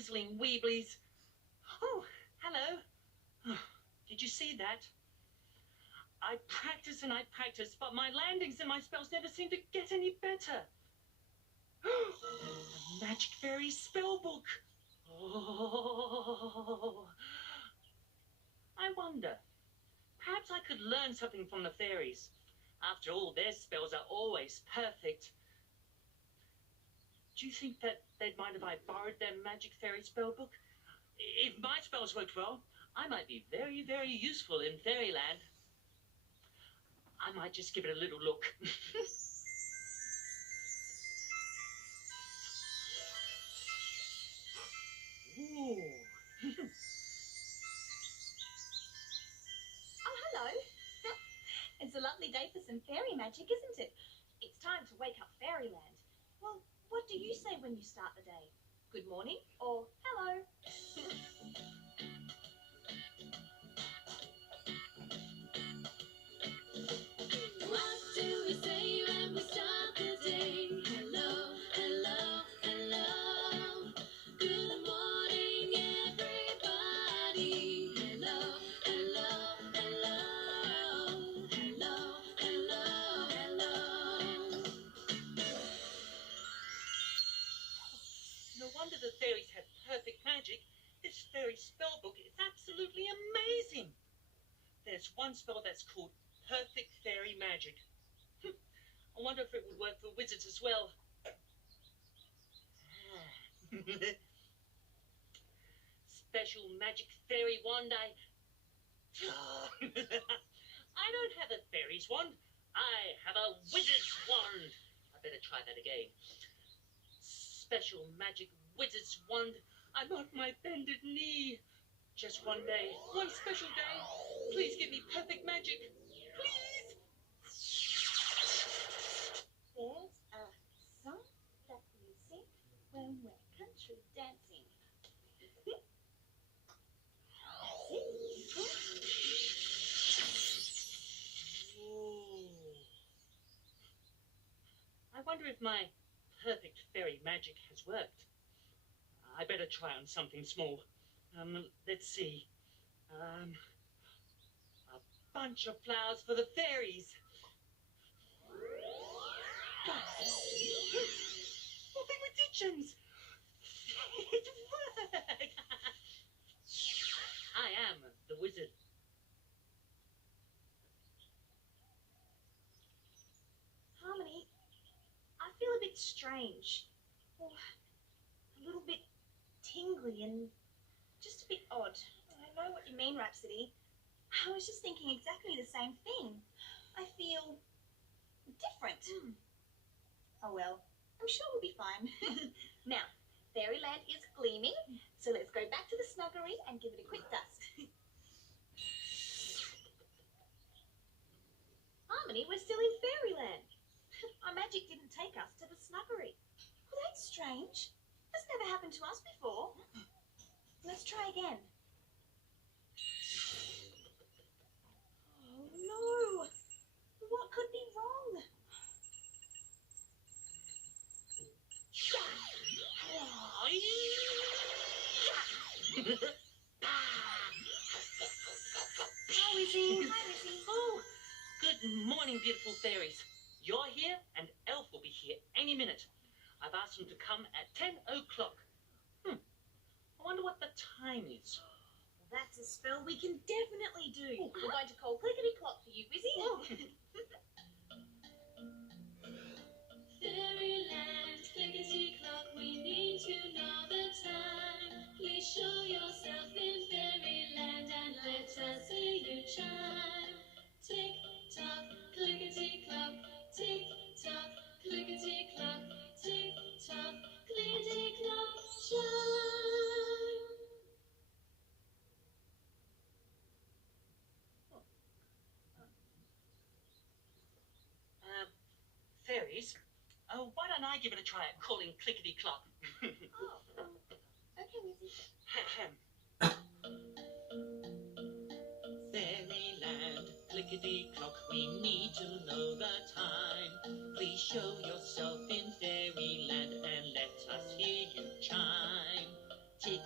whizzling weeblies. Oh, hello. Did you see that? I practice and I practice, but my landings and my spells never seem to get any better. A Magic Fairy spellbook. Oh. I wonder, perhaps I could learn something from the fairies. After all, their spells are always perfect. Do you think that they'd mind if I borrowed their Magic Fairy spellbook? If my spells worked well, I might be very, very useful in Fairyland. I might just give it a little look. Ooh. Oh, hello. It's a lovely day for some fairy magic, isn't it? It's time to wake up Fairyland. Well, what do you say when you start the day? Good morning or hello? What do we say when we start the day? Hello, hello, hello. Good morning, everybody. Hello, hello, hello. Hello, hello, hello. No wonder the fairies have perfect magic. This fairy spellbook is absolutely amazing. There's one spell that's called Perfect Fairy Magic. I wonder if it would work for wizards as well. Special magic fairy wand. I don't have a fairy's wand. I have a wizard's wand. I better try that again. Special magic wizard's wand. I'm on my bended knee. Just one day, one special day. Please give me perfect magic. Please. There's a song that we sing when we're country dancing. Ooh. I wonder if my perfect fairy magic has worked. I better try on something small. Let's see. A bunch of flowers for the fairies. Oh, they were Ditchins. It worked. I am the wizard. Harmony, I feel a bit strange. Or a little bit tingly and just a bit odd. I know what you mean, Rhapsody. I was just thinking exactly the same thing. I feel different. Oh well, I'm sure we'll be fine. Now, Fairyland is gleaming, so let's go back to the snuggery and give it a quick dust. Harmony, we're still in Fairyland. Our magic didn't take us to the snuggery. Well, that's strange. That's never happened to us before. Let's try again. Oh no! What could be wrong? Hi, Lizzie. Hi, Lizzie. Oh, good morning, beautiful fairies. You're here, and Elf will be here any minute. I've asked him to come at 10 o'clock. I wonder what the time is. Well, that's a spell we can definitely do. We're going to call clickety clock for you, Lizzie. Fairyland, clickety clock, we need to know the time. Please show yourself in Fairyland and let us hear you chime. Tick tock, clickety clock, tick tock, clickety clock, tick tock, clickety clock, chime. Fairies, why don't I give it a try at calling clickety clock? Okay, Lizzie. Fairyland, clickety clock, we need to know the time. Please show yourself in Fairyland and let us hear you chime. Tick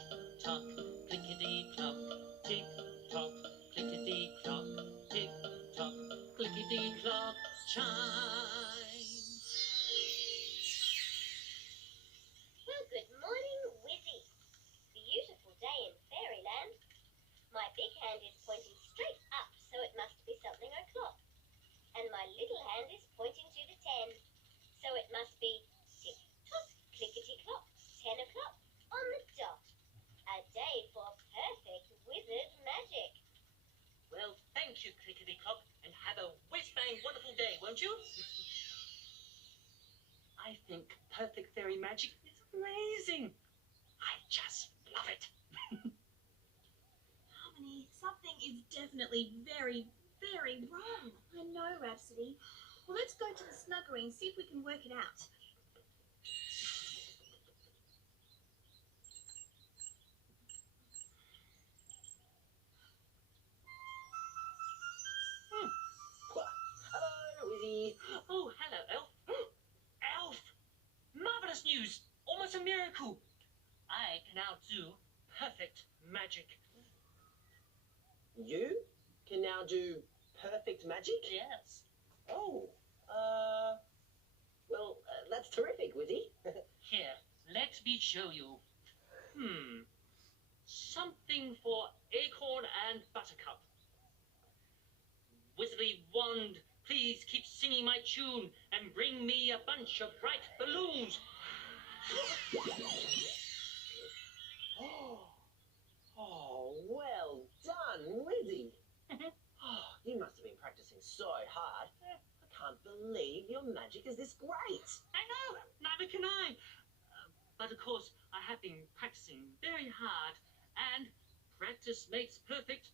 clock and have a whiz-bang wonderful day, won't you? I think perfect fairy magic is amazing. I just love it. Harmony, something is definitely very, very wrong. I know, Rhapsody. Well, let's go to the snuggery and see if we can work it out. Hello, Wizzy. Oh, hello, Elf. Elf! Marvelous news! Almost a miracle. I can now do perfect magic. You can now do perfect magic? Yes. Oh, well, that's terrific, Wizzy. Here, let me show you. Something for Acorn and Buttercup. Wizardly wand, please keep singing my tune and bring me a bunch of bright balloons. Oh, well done, Wizzy. Oh, you must have been practicing so hard. I can't believe your magic is this great. I know, neither can I. But of course, I have been practicing very hard, and practice makes perfect.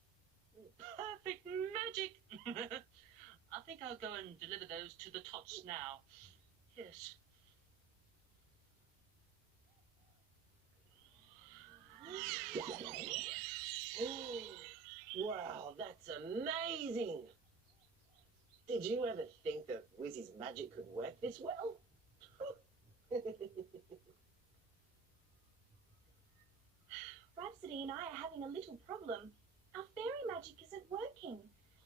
Perfect magic. I think I'll go and deliver those to the tots now. Yes. Wow, that's amazing. Did you ever think that Wizzy's magic could work this well? Rhapsody and I are having a little problem. Our fairy magic isn't working,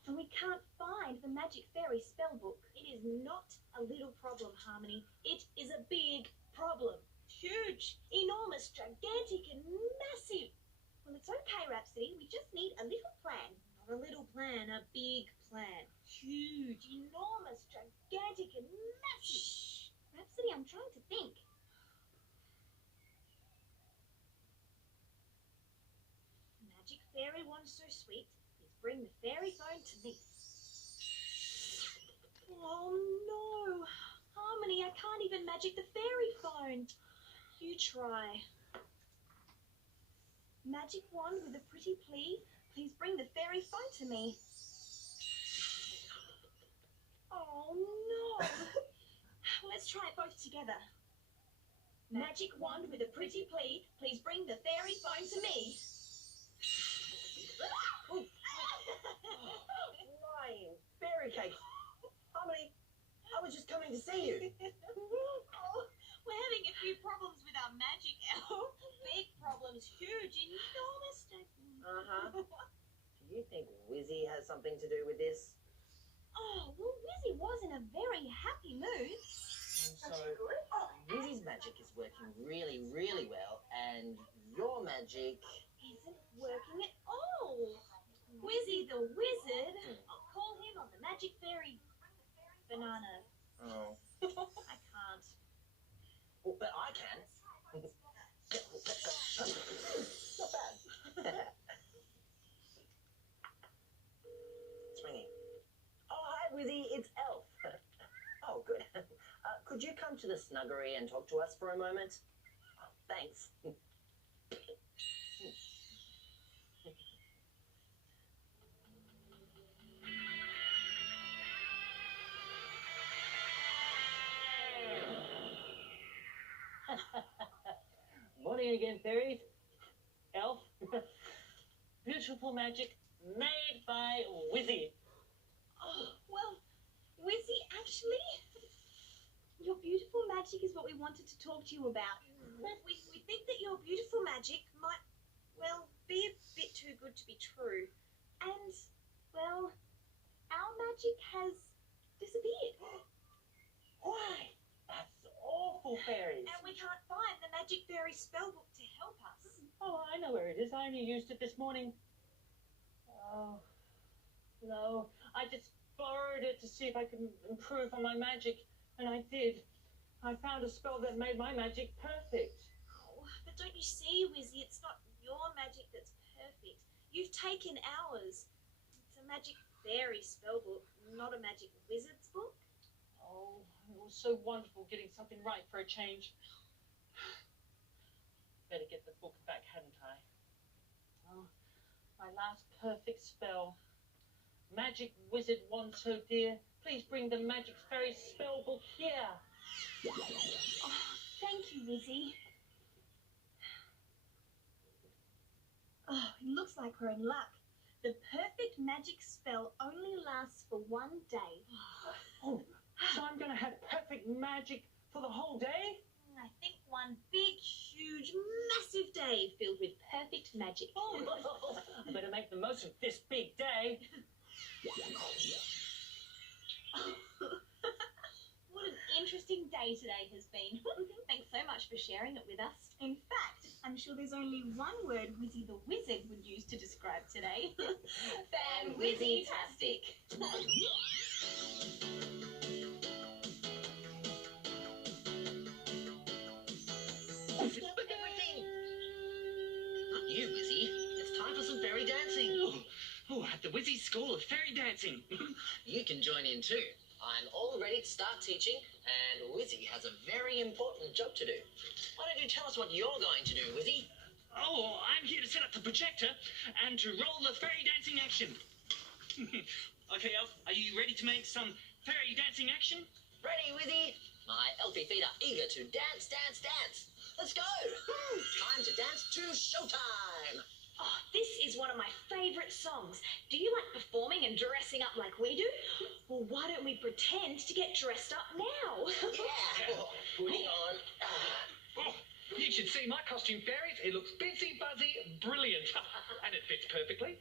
and we can't find the magic fairy spellbook. It is not a little problem, Harmony. It is a big problem. Huge, enormous, gigantic, and massive. Well, it's okay, Rhapsody. We just need a little plan. Not a little plan, a big plan. Huge, enormous, gigantic, and massive. Shh. Rhapsody, I'm trying to think. Magic fairy wand so sweet, please bring the fairy phone to me. Oh no, Harmony, I can't even magic the fairy phone. You try. Magic wand with a pretty plea, please bring the fairy phone to me. Oh no. Let's try it both together. Magic wand with a pretty plea, please bring the fairy phone to me. Flying fairy cakes. Harmony, I was just coming to see you. Oh, we're having a few problems with our magic, Elf. Big problems, huge, enormous. Uh-huh. Do you think Wizzy has something to do with this? Oh, well, Wizzy was in a very happy mood. So, Wizzy's magic is working really, really well, and your magic... Isn't working at all. Wizzy the wizard. I'll call him on the magic fairy banana. Oh. I can't. Well, but I can. Not bad. It's ringing. Oh, hi, Wizzy. It's Elf. Oh, good. Could you come to the snuggery and talk to us for a moment? Oh, thanks. Morning again, fairies. Elf. Beautiful magic made by Wizzy. Oh, well, Wizzy, actually, your beautiful magic is what we wanted to talk to you about. We think that your beautiful magic might, well, be a bit too good to be true. And, well, our magic has disappeared. Why? That's awful, fairies. And we can't find the magic fairy spellbook to help us. Oh, I know where it is. I only used it this morning. Oh, no. I just borrowed it to see if I could improve on my magic, and I did. I found a spell that made my magic perfect. Oh, but don't you see, Wizzy, it's not your magic that's perfect. You've taken ours. It's a magic fairy spell book, not a magic wizard's book. Oh, it was so wonderful getting something right for a change. Better get the book back, hadn't I? Oh, my last perfect spell. Magic wizard wand so dear, please bring the magic fairy spell book here. Oh, thank you, Lizzie. Oh, it looks like we're in luck. The perfect magic spell only lasts for 1 day. Oh, so I'm going to have perfect magic for the whole day? I think one big, huge, massive day filled with perfect magic. Oh, I better make the most of this big day. What an interesting day today has been. Thanks so much for sharing it with us. In fact, I'm sure there's only one word Wizzy the Wizard would use to describe today. Fan-wizzy-tastic. Everything! Not you, Wizzy. It's time for some fairy dancing. Oh, at the Wizzy School of Fairy Dancing. You can join in too. I'm all ready to start teaching, and Wizzy has a very important job to do. Why don't you tell us what you're going to do, Wizzy? Oh, I'm here to set up the projector and to roll the fairy dancing action. Okay, Elf, are you ready to make some fairy dancing action? Ready, Wizzy? My elfie feet are eager to dance, dance, dance. Let's go! Time to dance to Showtime! Oh, this is one of my favourite songs. Do you like performing and dressing up like we do? Well, why don't we pretend to get dressed up now? Yeah! Putting on... Oh, you should see my costume, Fairies. It looks busy, buzzy, brilliant. And it fits perfectly.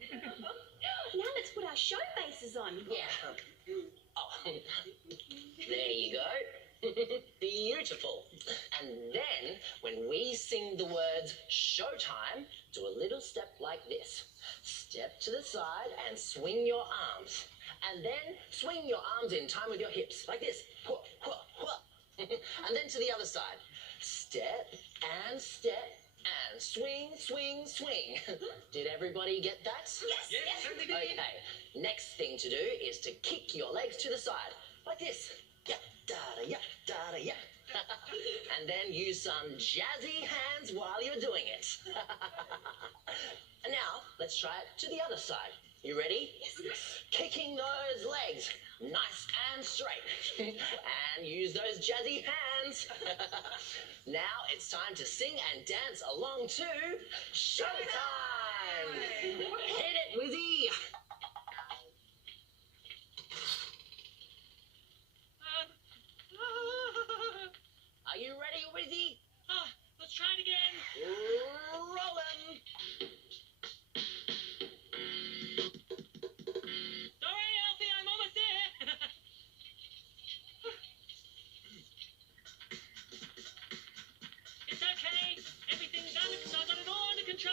Now let's put our show faces on. Yeah. Oh, there you go. Beautiful. And then, when we sing the words Showtime, do a little step like this. Step to the side and swing your arms. And then swing your arms in time with your hips, like this. And then to the other side. Step and swing, swing, swing. Did everybody get that? Yes. Certainly did. Okay. Next thing to do is to kick your legs to the side, like this. Yeah, da-da, yeah, da-da, yeah. And then use some jazzy hands while you're doing it. And now, let's try it to the other side. You ready? Yes. Kicking those legs nice and straight. And use those jazzy hands. Now it's time to sing and dance along to Showtime! Hit it, Wizzy!